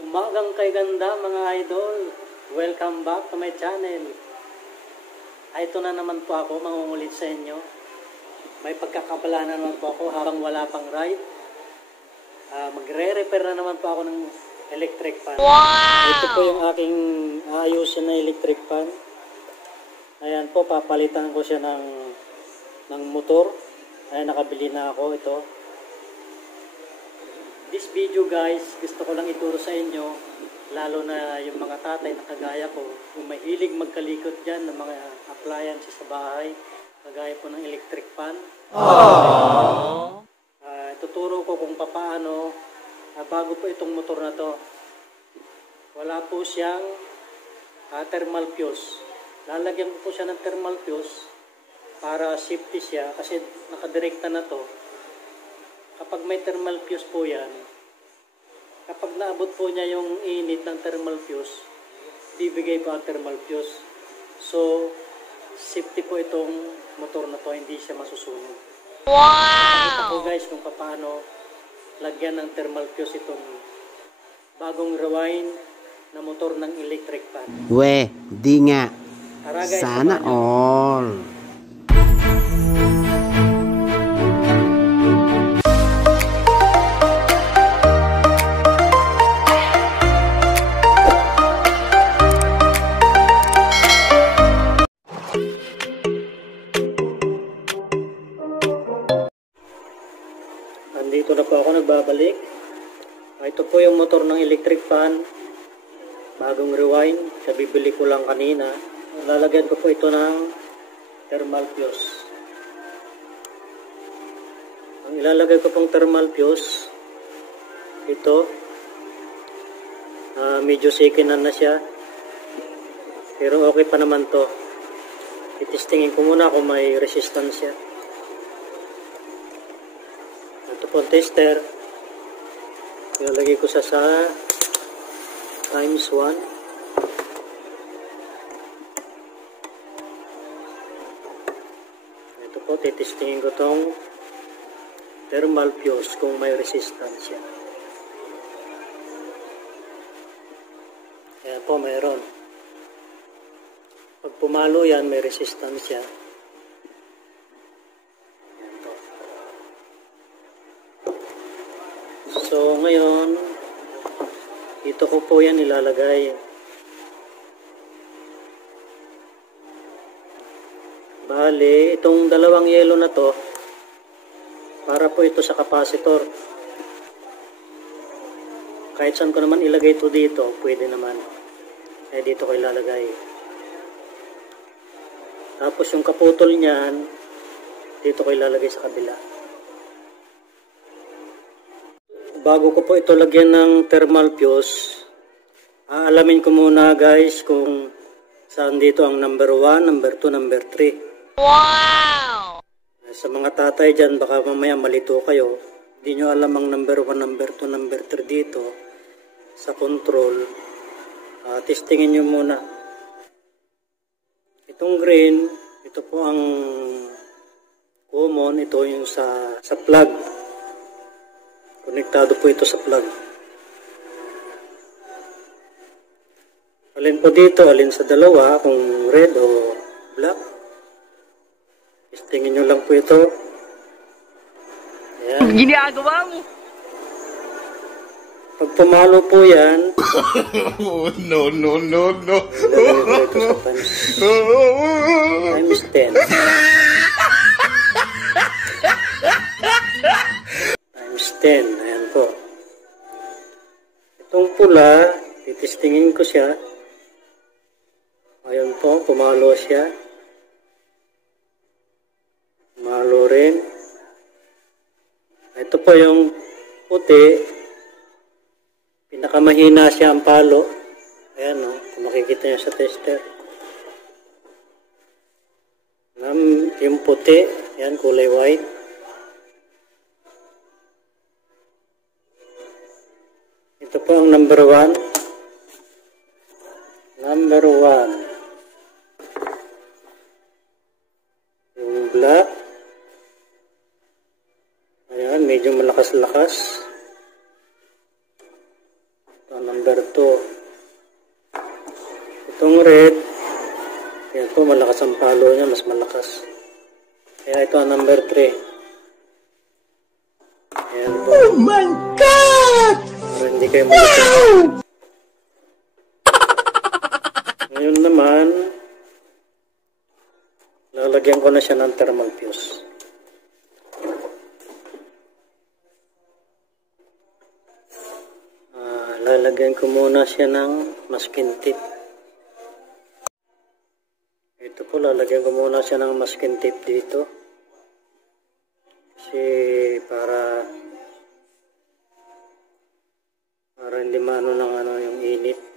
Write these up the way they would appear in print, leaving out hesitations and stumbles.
Umagang kay ganda mga idol. Welcome back to my channel. Ito na naman po ako mangungulit sa inyo. May pagkakabala na naman po ako habang wala pang ride. Magre-repair na naman po ako ng electric fan. Wow! Ito po yung aking aayusin na electric fan. Ayan po, papalitan ko siya ng motor. Ayan, nakabili na ako ito. This video guys, gusto ko lang ituro sa inyo, lalo na yung mga tatay na kagaya ko, kung may hilig magkalikot dyan ng mga appliances sa bahay, kagaya po ng electric fan. Tuturo ko kung paano, bago po itong motor na to, wala po siyang thermal fuse. Lalagyan ko po siya ng thermal fuse para safety siya, kasi nakadirekta na to. Kapag may thermal fuse po yan, kapag naabot po niya yung init ng thermal fuse, bibigay po ang thermal fuse. So, safety po itong motor na to, hindi siya masusunog. Wow! Pakita ko guys kung paano lagyan ng thermal fuse itong bagong rewind na motor ng electric fan. Weh, di nga. Tara guys, sana all. Andito na po ako nagbabalik. Ito po yung motor ng electric fan. Bagong rewind. Bibili ko lang kanina. Lalagyan ko po ito ng thermal fuse. Ang ilalagay ko pong thermal fuse, ito. Medyo shakinan na siya. Pero okay pa naman to. Itistingin ko muna kung may resistance siya. Ito po tester. Ilalagay ko sa times 1. Ito po, titistingin ko tong thermal fuse kung may resistance siya. Ayan po, mayroon. Pag pumalo yan, may resistance siya. So, ngayon, dito ko po yan ilalagay. Bale, itong dalawang yelo na to, para po ito sa capacitor. Kahit saan ko naman ilagay ito dito, pwede naman. Dito ko ilalagay. Tapos yung kaputol niyan, dito ko ilalagay sa kabila. Bago ko po ito lagyan ng thermal fuse, aalamin ko muna guys kung saan dito ang number 1, number 2, number 3. Wow! Sa mga tatay dyan, baka mamaya malito kayo. Hindi nyo alam ang number 1, number 2, number 3 dito sa control. Testingin nyo muna. Itong green, ito po ang common, ito yung sa plug. Konektado po ito sa plug. Alin po dito, alin sa dalawa, kung red o black. Testingin nyo lang po ito. Ayan. Ginagawa mo? Pag pumalo po yan, no. times 10. Times 10. Ayan po. Itong pula, titistingin ko siya. Ayan po, pumalo siya. Pumalo rin. Ito po yung puti. Pinakamahina siya ang palo. Ayan o, kung makikita nyo sa tester. Yung puti, ayan, kulay white. Ito po ang number 1. Number 1. Yung black. Ayan, medyo malakas-lakas. Ito number 2. Itong red, yan po, malakas ang palo niya, mas malakas. Kaya ito ang number 3. Ayan po. Oh my God! Para hindi kayo malito. Ngayon naman, lalagyan ko na siya ng thermal fuse. Lalagyan ko muna siya ng masking tape. Ito po, lalagyan ko muna siya ng masking tape dito. Kasi para hindi maano ng yung init.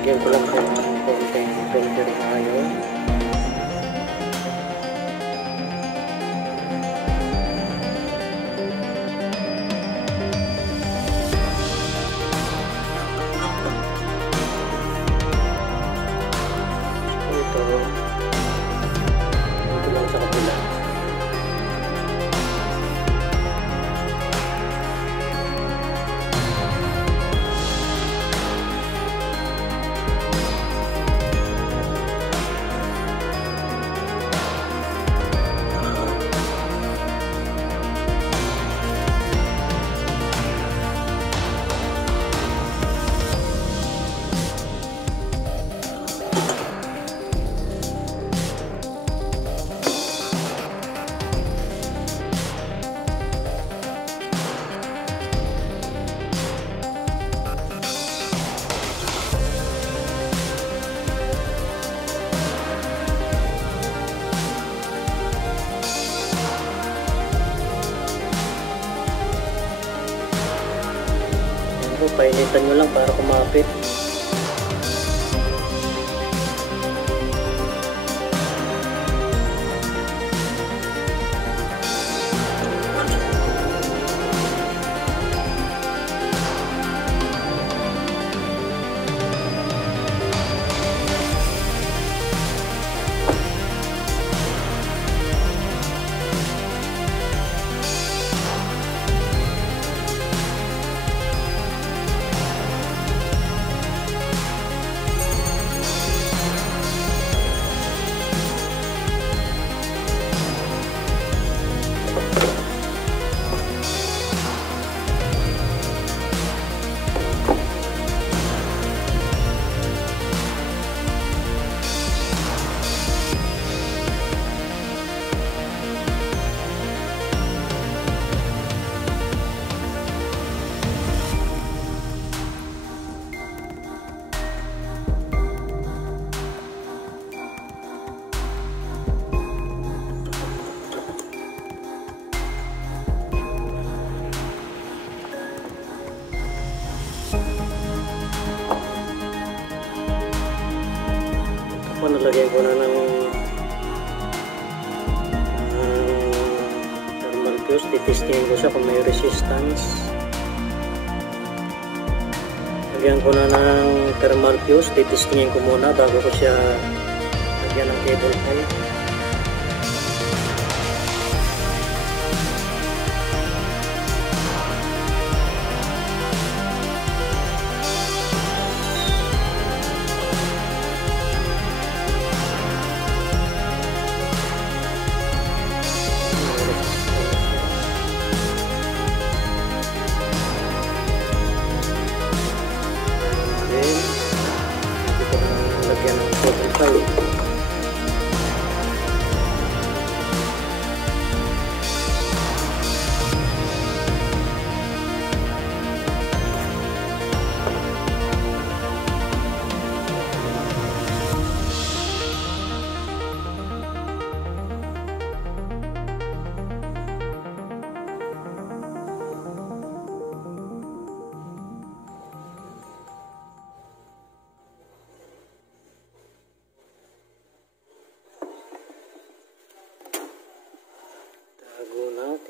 Lagyan ko lang po ng konting filtering iron. Ito lang sa kabila. po, painitan nyo lang para kumapit. Nalagyan ko na ng thermal fuse. Titistingin ko siya kung may resistance. Lagyan ko na ng thermal fuse. Titistingin ko muna bago ko siya lagyan ng cable tie.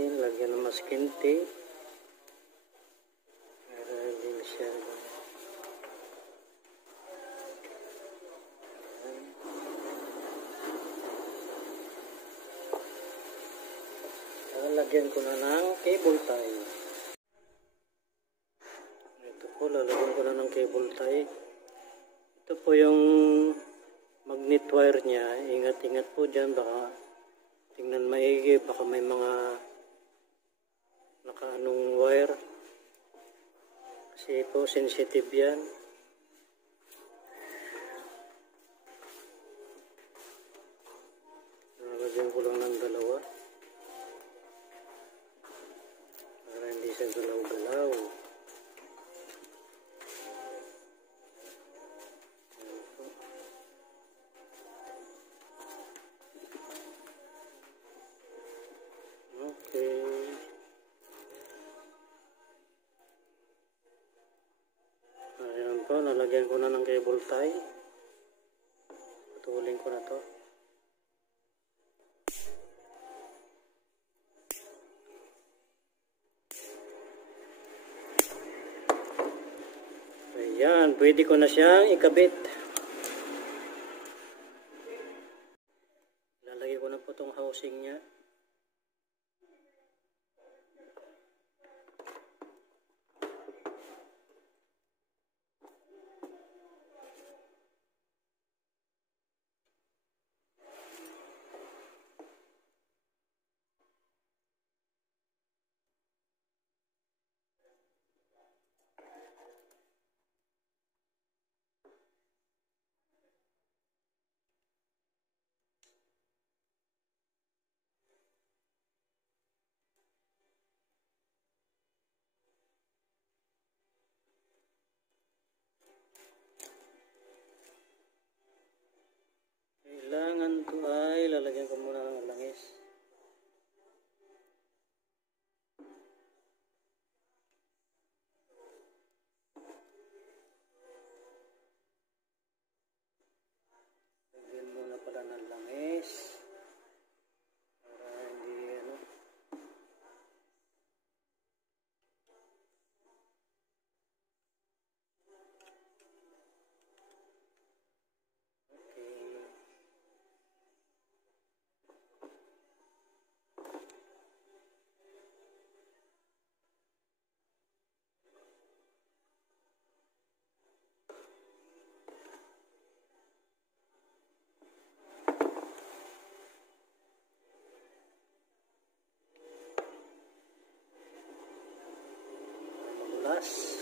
Lagyan ng masking tape para hindi masyado. Lalagyan ko na ng cable tie. Ito po, lalagyan ko na ng cable tie. Ito po yung magnet wire niya. Ingat-ingat po dyan, baka tingnan maigi, baka may mga nakaanong wire kasi po sensitive yan. Nalagyan ko lang ng dalawa para hindi siya galaw-galaw. Okay. Nalagyan ko na ng cable tie. Putulin ko na to. Ayan, pwede ko na siyang ikabit. Lalagay ko na po itong housing niya. Kailangan ko ay lalagyan ko muna ng langis. bukas.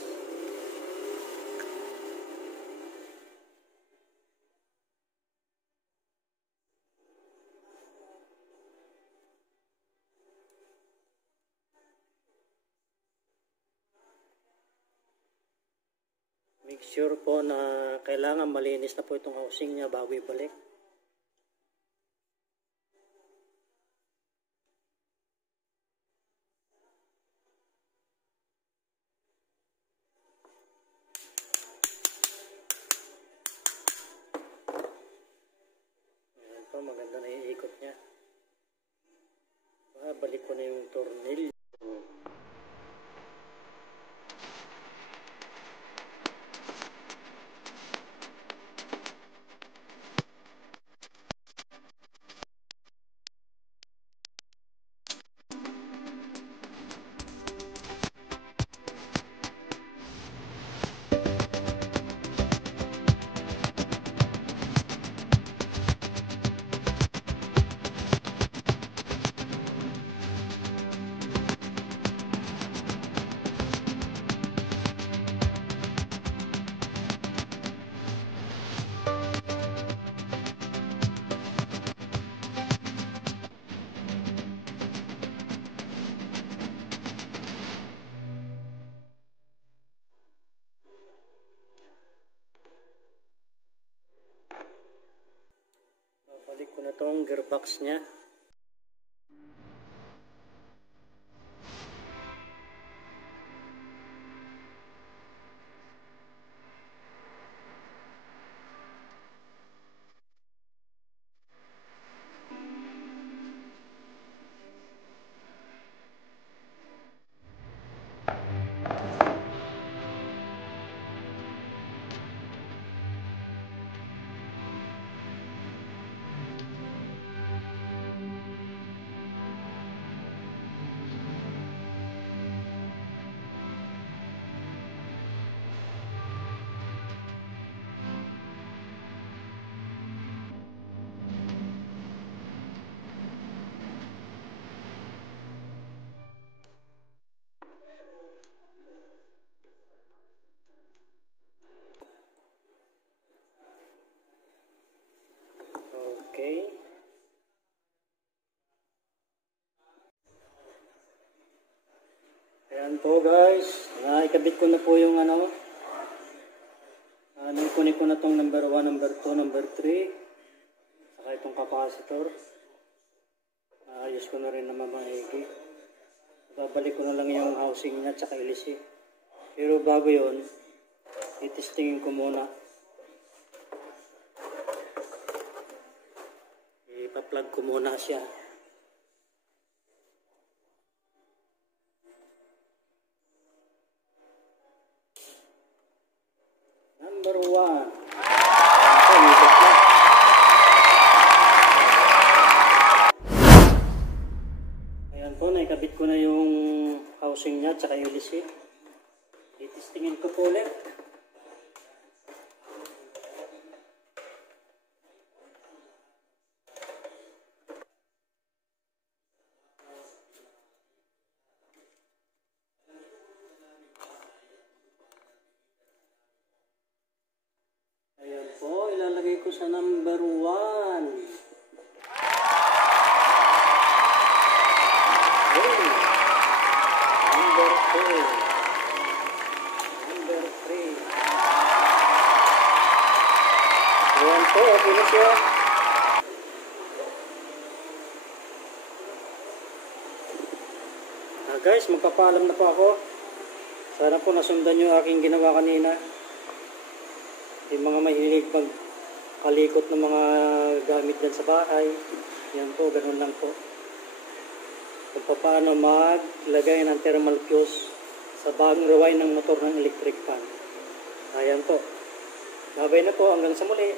Make sure po na kailangan malinis na po itong housing niya bago ibalik. Ayan po, maganda na yung ikot niya. Balik ko na yung tornilyo. Balik ko na tong gearbox niya. Okay. Ayan po guys. Naikabit ko na po yung kunin ko na tong number 1, number 2, number 3. Saka itong capacitor. Ayos ko na rin naman maigi. Babalik ko na lang yung housing niya at saka ilisi. Pero bago yun, itestingin ko muna. Ipa-plug ko muna siya. Number 1. Ayan po, naikabit ko na yung housing niya at saka yung lisi. Itestingin ko po ulit. Ayan po, ilalagay ko sa number 1. Number 2. Number 3. Ayan po, okay na siya. Guys, magpapaalam na po ako. Sana po nasundan yung aking ginawa kanina. Yung mga mahilig magkalikot ng mga gamit dyan sa bahay. Yan po, ganun lang po. Kung paano maglagay ng thermal fuse sa bagong rewind ng motor ng electric fan. Ayan po. Babay na po, hanggang sa muli.